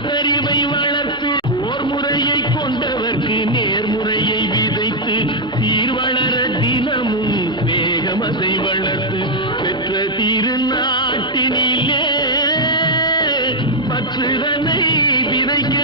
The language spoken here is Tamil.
பகுத்தறிவை வளர்த்து ஓர் முறையை கொண்டவர்க்கு நேர்முறையை விதைத்து சீர்வளர தினமும் வேகமதை வளர்த்து பெற்ற திருநாட்டினிலே பற்றுதனை விதைக்க